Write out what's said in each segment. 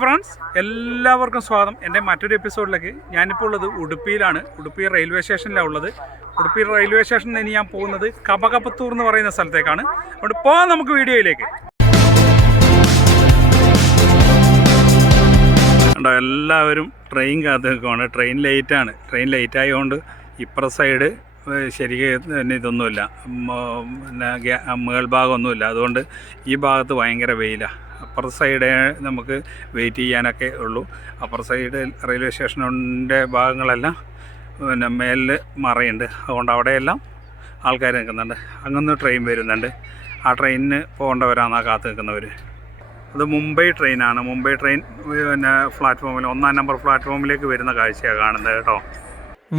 Friends എല്ലാവർക്കും സ്വാഗതം. എന്റെ മറ്റൊരു എപ്പിസോഡിലേക്ക് ഞാനിപ്പോൾ ഉള്ളത് ഉടുപ്പിയിലാണ്. ഉടുപ്പി റെയിൽവേ സ്റ്റേഷനിലാണ് ഉള്ളത്. ഉടുപ്പി റെയിൽവേ സ്റ്റേഷനിൽ നിന്ന് ഞാൻ പോകുന്നത് കപകപ്പത്തൂർ എന്ന് പറയുന്ന സ്ഥലത്തേക്കാണ്. അതുകൊണ്ട് പോകാം നമുക്ക് വീഡിയോയിലേക്ക്. കണ്ടോ എല്ലാവരും ട്രെയിൻ കാത്തു നിൽക്കുവാണ് ട്രെയിൻ ലേറ്റാണ് ട്രെയിൻ ലേറ്റ് ആയതുകൊണ്ട് ഇപ്പുറ സൈഡ് ശരിക്കും തന്നെ ഇതൊന്നുമില്ല. പിന്നെ ഗ്യാ- മേൾ ഭാഗമൊന്നുമില്ല. അതുകൊണ്ട് ഈ ഭാഗത്ത് ഭയങ്കര വെയിലാണ് അപ്പുറ സൈഡ് നമുക്ക് വെയിറ്റ് ചെയ്യാനൊക്കെ ഉള്ളൂ. അപ്പർ സൈഡ് റെയിൽവേ സ്റ്റേഷനിന്റെ ഭാഗങ്ങളെല്ലാം പിന്നെ മേലിൽ മറയുണ്ട്. അതുകൊണ്ട് അവിടെയെല്ലാം ആൾക്കാർ നിൽക്കുന്നുണ്ട്. അങ്ങനെ ട്രെയിൻ വരുന്നുണ്ട്. ആ ട്രെയിനിന് പോകേണ്ടവരാണ് കാത്തു കാത്ത് നിൽക്കുന്നവർ അത് മുംബൈ ട്രെയിനാണ് മുംബൈ ട്രെയിൻ പിന്നെ പ്ലാറ്റ്ഫോമിൽ ഒന്നാം നമ്പർ പ്ലാറ്റ്ഫോമിലേക്ക് വരുന്ന കാഴ്ചയാണ് കാണുന്നത് കേട്ടോ.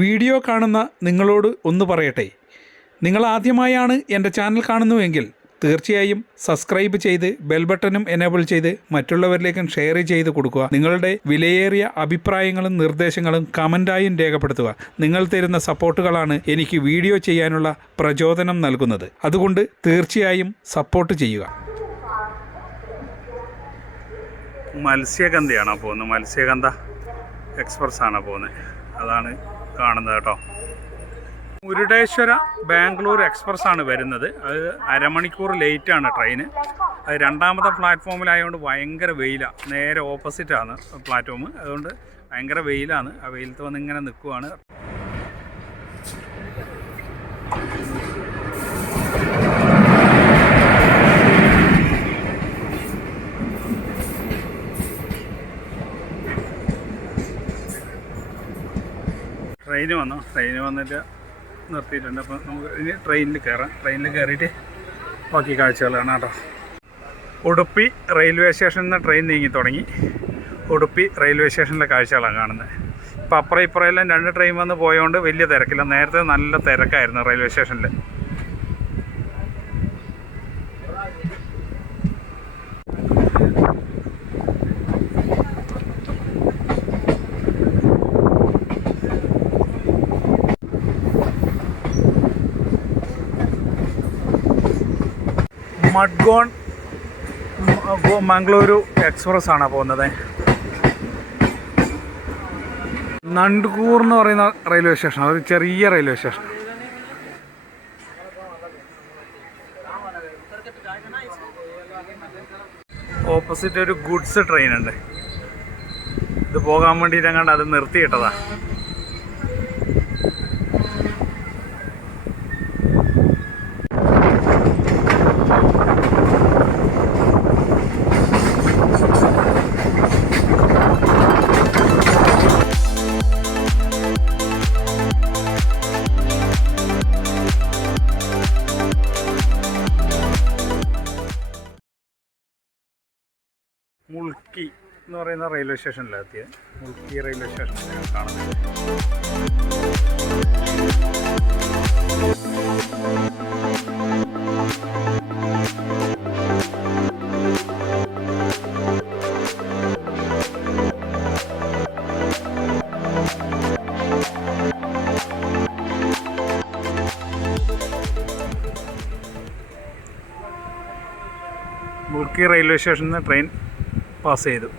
വീഡിയോ കാണുന്ന നിങ്ങളോട് ഒന്ന് പറയട്ടെ. നിങ്ങൾ ആദ്യമായാണ് എന്റെ ചാനൽ കാണുന്നുവെങ്കിൽ തീർച്ചയായും സബ്സ്ക്രൈബ് ചെയ്ത് ബെൽ ബട്ടണും എനേബിൾ ചെയ്ത് മറ്റുള്ളവരിലേക്കും ഷെയർ ചെയ്ത് കൊടുക്കുക. നിങ്ങളുടെ വിലയേറിയ അഭിപ്രായങ്ങളും നിർദ്ദേശങ്ങളും കമന്റായും രേഖപ്പെടുത്തുക. നിങ്ങൾ തരുന്ന സപ്പോർട്ടുകളാണ് എനിക്ക് വീഡിയോ ചെയ്യാനുള്ള പ്രചോദനം നൽകുന്നത്. അതുകൊണ്ട് തീർച്ചയായും സപ്പോർട്ട് ചെയ്യുക. മത്സ്യഗന്ധയാണോ പോകുന്നത്? മത്സ്യഗന്ധ എക്സ്പ്രസ് ആണ് പോകുന്നത്? അതാണ് കാണുന്നത് കേട്ടോ. മുരുടേശ്വര ബാംഗ്ലൂർ എക്സ്പ്രസ് ആണ് വരുന്നത്. അത് അരമണിക്കൂർ ആണ് ട്രെയിന് അത് രണ്ടാമത്തെ പ്ലാറ്റ്ഫോമിലായതുകൊണ്ട് ഭയങ്കര വെയിലാണ് നേരെ ഓപ്പോസിറ്റാണ് പ്ലാറ്റ്ഫോം അതുകൊണ്ട് ഭയങ്കര വെയിലാണ്. ആ വെയിലത്ത് വന്ന് ഇങ്ങനെ നിൽക്കുവാണ് ട്രെയിന് വന്നു. ട്രെയിന് വന്നിട്ട് നിർത്തിയിട്ടുണ്ട്. അപ്പം നമുക്ക് ഇനി ട്രെയിനിൽ കയറാം ട്രെയിനിൽ കയറിയിട്ട് ബാക്കി കാഴ്ചകൾ കാണാം കേട്ടോ. ഉടുപ്പി റെയിൽവേ സ്റ്റേഷനിൽ നിന്ന് ട്രെയിൻ നീങ്ങി തുടങ്ങി. ഉടുപ്പി റെയിൽവേ സ്റ്റേഷനിലെ കാഴ്ചകളാണ് കാണുന്നത്. ഇപ്പം അപ്പുറം ഇപ്പുറം എല്ലാം രണ്ട് ട്രെയിൻ വന്ന് പോയതുകൊണ്ട് വലിയ തിരക്കില്ല. നേരത്തെ നല്ല തിരക്കായിരുന്നു റെയിൽവേ സ്റ്റേഷനിൽ മഡ്ഗോൺ മംഗളൂരു എക്സ്പ്രസ് ആണ് പോകുന്നത്. നണ്ടുകൂർ എന്ന് പറയുന്ന റെയിൽവേ സ്റ്റേഷൻ അതൊരു ചെറിയ റെയിൽവേ സ്റ്റേഷൻ ഓപ്പോസിറ്റ് ഒരു ഗുഡ്സ് ട്രെയിൻ ഉണ്ട്. ഇത് പോകാൻ വേണ്ടിയിട്ട് അങ്ങാണ്ട് അത് നിർത്തിയിട്ടതാ. പറയുന്ന റെയിൽവേ സ്റ്റേഷനിലെത്തിയത് മുൾക്കി റെയിൽവേ സ്റ്റേഷനിലാണ് കാണുന്നത്. മുൾക്കി റെയിൽവേ സ്റ്റേഷനിൽ നിന്ന് ട്രെയിൻ പാസ് ചെയ്തു.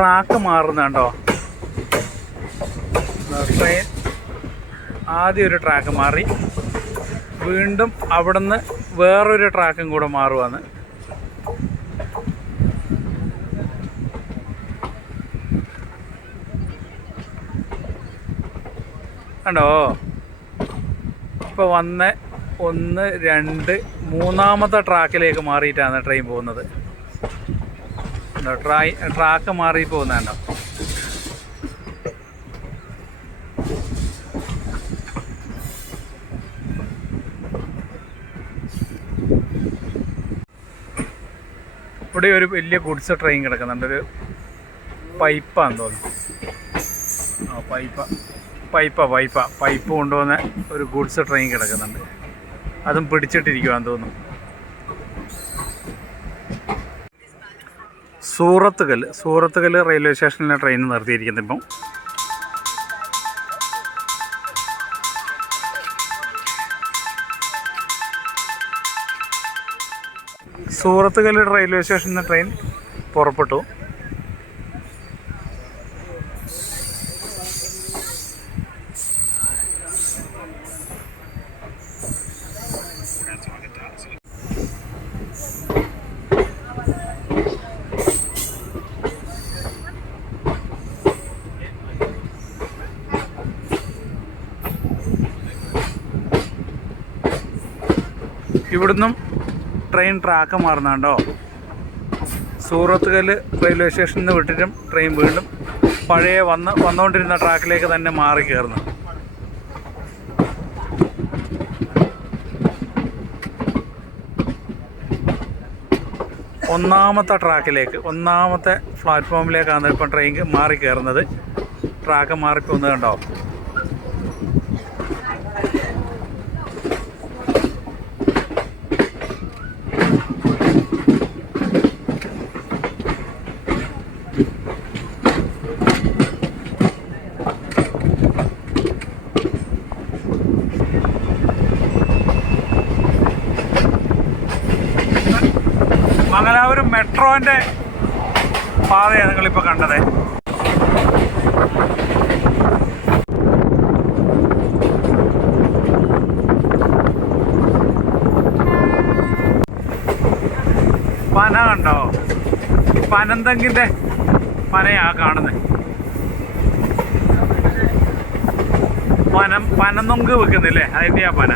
ട്രാക്ക് മാറുന്നുണ്ടോ ട്രെയിൻ ആദ്യം ഒരു ട്രാക്ക് മാറി. വീണ്ടും അവിടുന്ന് വേറൊരു ട്രാക്കും കൂടെ മാറുവാന്ന്. കണ്ടോ? ഇപ്പോൾ വന്ന ഒന്ന് രണ്ട് മൂന്നാമത്തെ ട്രാക്കിലേക്ക് മാറിയിട്ടാണ് ട്രെയിൻ പോകുന്നത്. ട്രായ് ട്രാക്ക് മാറി പോകുന്നുണ്ടോ? ഇവിടെ ഒരു വലിയ ഗുഡ്സ് ട്രെയിൻ കിടക്കുന്നുണ്ട്. ഒരു പൈപ്പാന്ന് തോന്നുന്നു. ആ പൈപ്പ. പൈപ്പ പൈപ്പ. പൈപ്പ് കൊണ്ടുവന്ന ഒരു ഗുഡ്സ് ട്രെയിൻ കിടക്കുന്നുണ്ട്. അതും പിടിച്ചിട്ടിരിക്കുവാന്ന് തോന്നുന്നു. സൂറത്ത് സൂറത്തുകൽ റെയിൽവേ സ്റ്റേഷനിലെ ട്രെയിൻ നിർത്തിയിരിക്കുന്നത് ഇപ്പം. സൂറത്തുകൽ റെയിൽവേ സ്റ്റേഷനിൽ നിന്ന് ട്രെയിൻ പുറപ്പെട്ടു. ഇവിടുന്നും ട്രെയിൻ ട്രാക്ക് മാറുന്നുണ്ടോ സൂറത്ത് കല്ല് റെയിൽവേ സ്റ്റേഷനിൽ നിന്ന് വിട്ടിട്ടും ട്രെയിൻ വീണ്ടും പഴയ വന്ന് വന്നുകൊണ്ടിരുന്ന ട്രാക്കിലേക്ക് തന്നെ മാറി കയറുന്നു ഒന്നാമത്തെ ട്രാക്കിലേക്ക് ഒന്നാമത്തെ പ്ലാറ്റ്ഫോമിലേക്കാണ് ഇപ്പം ട്രെയിൻ മാറി കയറുന്നത് ട്രാക്ക് മാറി പോകുന്നത് കണ്ടോ മെട്രോന്റെ പാതയാണ് നിങ്ങളിപ്പോൾ കണ്ടത്. പന കണ്ടോ? പനന്തെങ്കിന്റെ പനയാ കാണുന്നത് പനം പനനൊങ്ക് വെക്കുന്നില്ലേ? അതിന്റെയാ പന.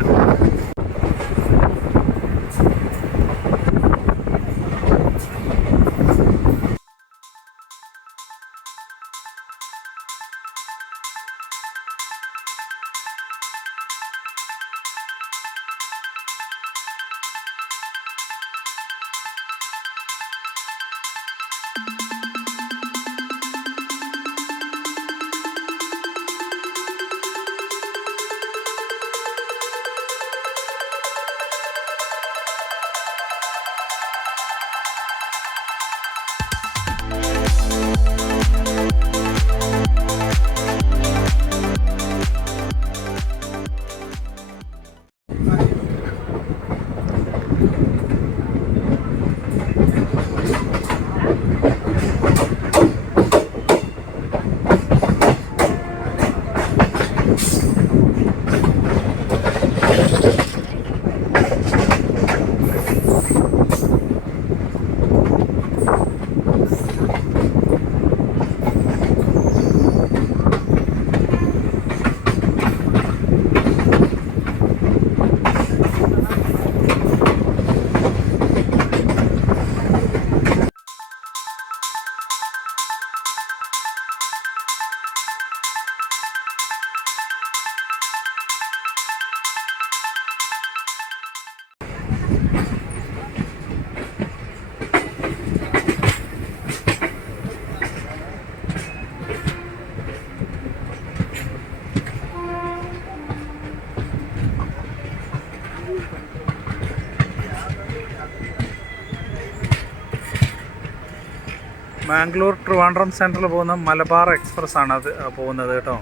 മാംഗ്ലൂർ ട്രിവാൻഡ്രം സെന്ററിൽ പോകുന്ന മലബാർ എക്സ്പ്രസ് ആണ് അത് പോകുന്നത് കേട്ടോ.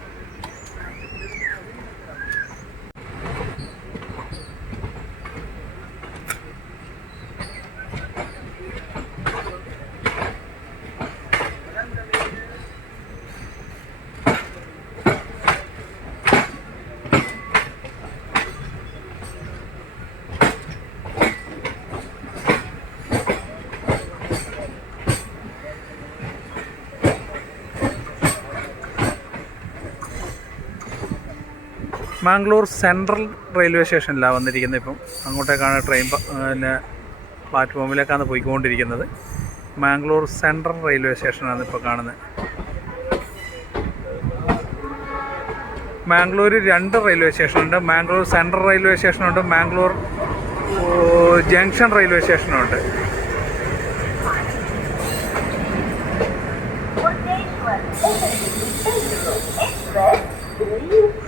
മാംഗ്ലൂർ സെൻട്രൽ റെയിൽവേ സ്റ്റേഷനിലാണ് വന്നിരിക്കുന്നത് ഇപ്പം. അങ്ങോട്ടേക്കാണ് ട്രെയിൻ പിന്നെ പ്ലാറ്റ്ഫോമിലേക്കാണ് പോയിക്കൊണ്ടിരിക്കുന്നത്. മാംഗ്ലൂർ സെൻട്രൽ റെയിൽവേ സ്റ്റേഷനാണ് ഇപ്പോൾ കാണുന്നത്. മാംഗ്ലൂർ രണ്ട് റെയിൽവേ സ്റ്റേഷനുണ്ട്. മാംഗ്ലൂർ സെൻട്രൽ റെയിൽവേ സ്റ്റേഷനുണ്ട്. മാംഗ്ലൂർ ജംഗ്ഷൻ റെയിൽവേ സ്റ്റേഷനുണ്ട്.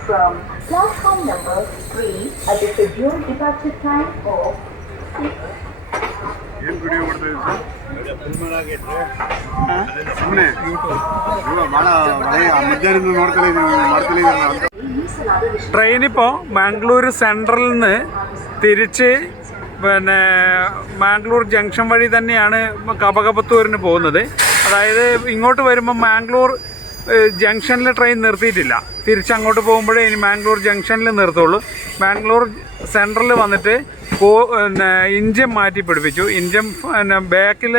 From platform number 3 at the scheduled departure time of 6 ಸುಮ್ಮನೆ ಭಾಳ ಒಳ್ಳೆಯ ಮಧ್ಯಾಹ್ನದಿಂದ ನೋಡ್ತಲೇ ಇದ್ದೀನಿ ಮಾಡ್ತಲೇ ಇದ್ದೀನಿ ಅಂತ ಮೀಸಲಾದ ವಿಷಯ ട്രെയിൻ ഇപ്പോൾ മാംഗ്ലൂർ സെൻട്രലിൽ നിന്ന് തിരിച്ച് പിന്നെ മാംഗ്ലൂർ ജംഗ്ഷൻ വഴി തന്നെയാണ് കപകപത്തൂരിന് പോകുന്നത് അതായത് ഇങ്ങോട്ട് വരുമ്പോൾ മാംഗ്ലൂർ ഏഹ്, ജംഗ്ഷനിൽ ട്രെയിൻ നിർത്തിയിട്ടില്ല. തിരിച്ചങ്ങോട്ട് പോകുമ്പോഴേ ഇനി മാംഗ്ലൂർ ജംഗ്ഷനിൽ നിർത്തുള്ളൂ. മാംഗ്ലൂർ സെൻട്രലിൽ വന്നിട്ട് കോ പിന്നെ ഇഞ്ചൻ മാറ്റി പിടിപ്പിച്ചു. ഇഞ്ചൻ പിന്നെ ബാക്കിൽ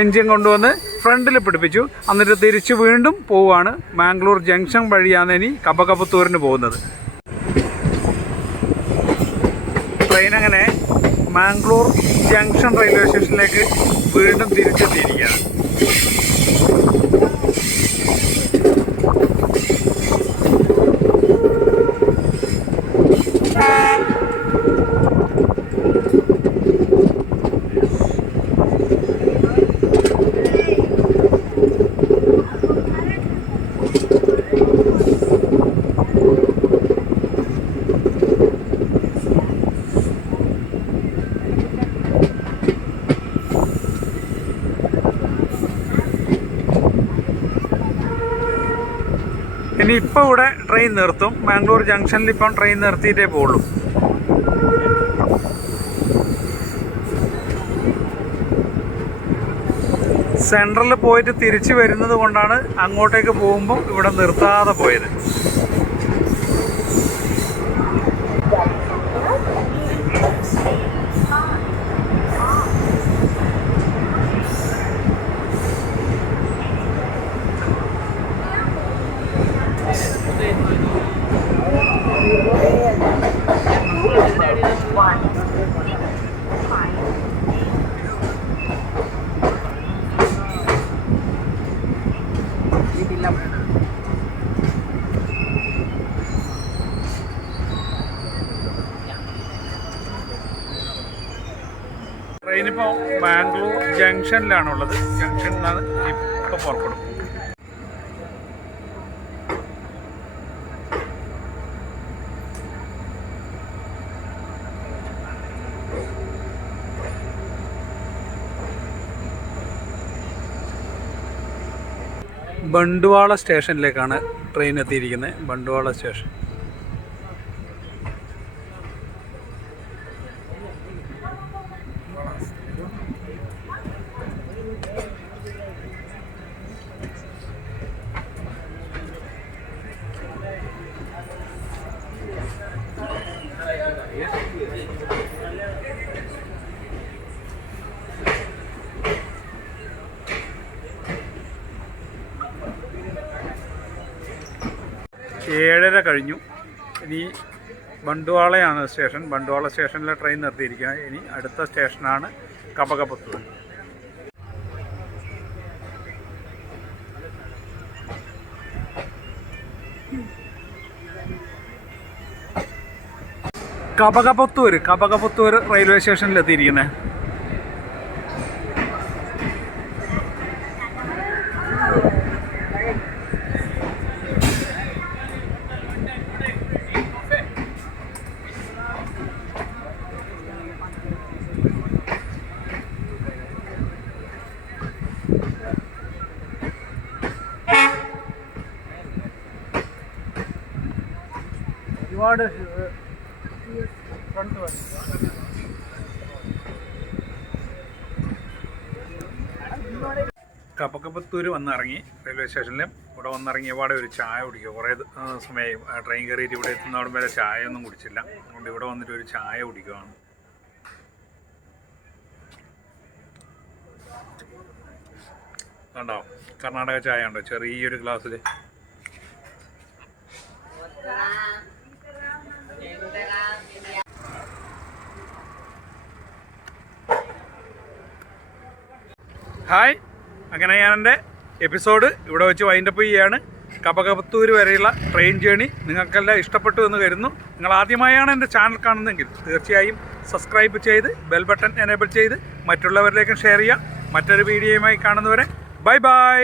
എഞ്ചിൻ കൊണ്ടുവന്ന് ഫ്രണ്ടിൽ പിടിപ്പിച്ചു. എന്നിട്ട് തിരിച്ച് വീണ്ടും പോവുകയാണ് മാംഗ്ലൂർ ജംഗ്ഷൻ വഴിയാണ് ഇനി കപ്പക്കപ്പത്തൂരിന് പോകുന്നത്. ട്രെയിൻ അങ്ങനെ മാംഗ്ലൂർ ജംഗ്ഷൻ റെയിൽവേ സ്റ്റേഷനിലേക്ക് വീണ്ടും തിരിച്ചെത്തിയിരിക്കുകയാണ് ഇനി ഇപ്പോൾ ഇവിടെ ട്രെയിൻ നിർത്തും. മാംഗ്ലൂർ ജംഗ്ഷനിൽ ഇപ്പം ട്രെയിൻ നിർത്തിയിട്ടേ പോകുള്ളൂ സെൻട്രലിൽ പോയിട്ട് തിരിച്ചു വരുന്നത് കൊണ്ടാണ് അങ്ങോട്ടേക്ക് പോകുമ്പോൾ ഇവിടെ നിർത്താതെ പോയത് ട്രെയിൻ ഇപ്പോൾ മാംഗ്ലൂർ ജംഗ്ഷനിലാണുള്ളത്. ജംഗ്ഷനിൽ നിന്നാണ് ഇപ്പോൾ പുറപ്പെടും. ബണ്ടുവാള സ്റ്റേഷനിലേക്കാണ് ട്രെയിൻ എത്തിയിരിക്കുന്നത്. ബണ്ടുവാള സ്റ്റേഷൻ. ഏഴര കഴിഞ്ഞു. ഇനി ബണ്ടുവാളയാണ് സ്റ്റേഷൻ. ബണ്ടുവാള സ്റ്റേഷനിലെ ട്രെയിൻ നിർത്തിയിരിക്കുക ഇനി അടുത്ത സ്റ്റേഷനാണ് കപകപത്തൂർ. കപകപത്തൂർ കപകപത്തൂർ റെയിൽവേ സ്റ്റേഷനിൽ എത്തിയിരിക്കുന്നത് ഒരുപാട് ഫ്രണ്ട് കപ്പക്കപ്പത്തൂര് വന്നിറങ്ങി റെയിൽവേ സ്റ്റേഷനിൽ ഇവിടെ വന്നിറങ്ങി ഒരുപാട് ഒരു ചായ കുടിക്കുക. കുറേ സമയം ട്രെയിൻ കയറിയിട്ട് ഇവിടെ എത്തുന്നവിടെ വരെ ചായ ഒന്നും കുടിച്ചില്ല. അതുകൊണ്ട് ഇവിടെ വന്നിട്ട് ഒരു ചായ കുടിക്കുകയാണ്. കണ്ടോ? കർണാടക ചായ ഉണ്ടോ? ചെറിയൊരു ഗ്ലാസ്സിൽ ഹായ്. അങ്ങനെ ഞാൻ എന്റെ എപ്പിസോഡ്. ഇവിടെ വെച്ച് വൈൻഡപ്പ് ചെയ്യുകയാണ് കപകപത്തൂർ വരെയുള്ള ട്രെയിൻ ജേണി നിങ്ങൾക്കെല്ലാം ഇഷ്ടപ്പെട്ടു എന്ന് കരുതുന്നു. നിങ്ങൾ ആദ്യമായാണ് എന്റെ ചാനൽ കാണുന്നതെങ്കിൽ തീർച്ചയായും സബ്സ്ക്രൈബ് ചെയ്ത് ബെൽ ബട്ടൺ എനേബിൾ ചെയ്ത് മറ്റുള്ളവരിലേക്കും ഷെയർ ചെയ്യുക. മറ്റൊരു വീഡിയോയുമായി കാണുന്നവരെ ബൈ ബൈ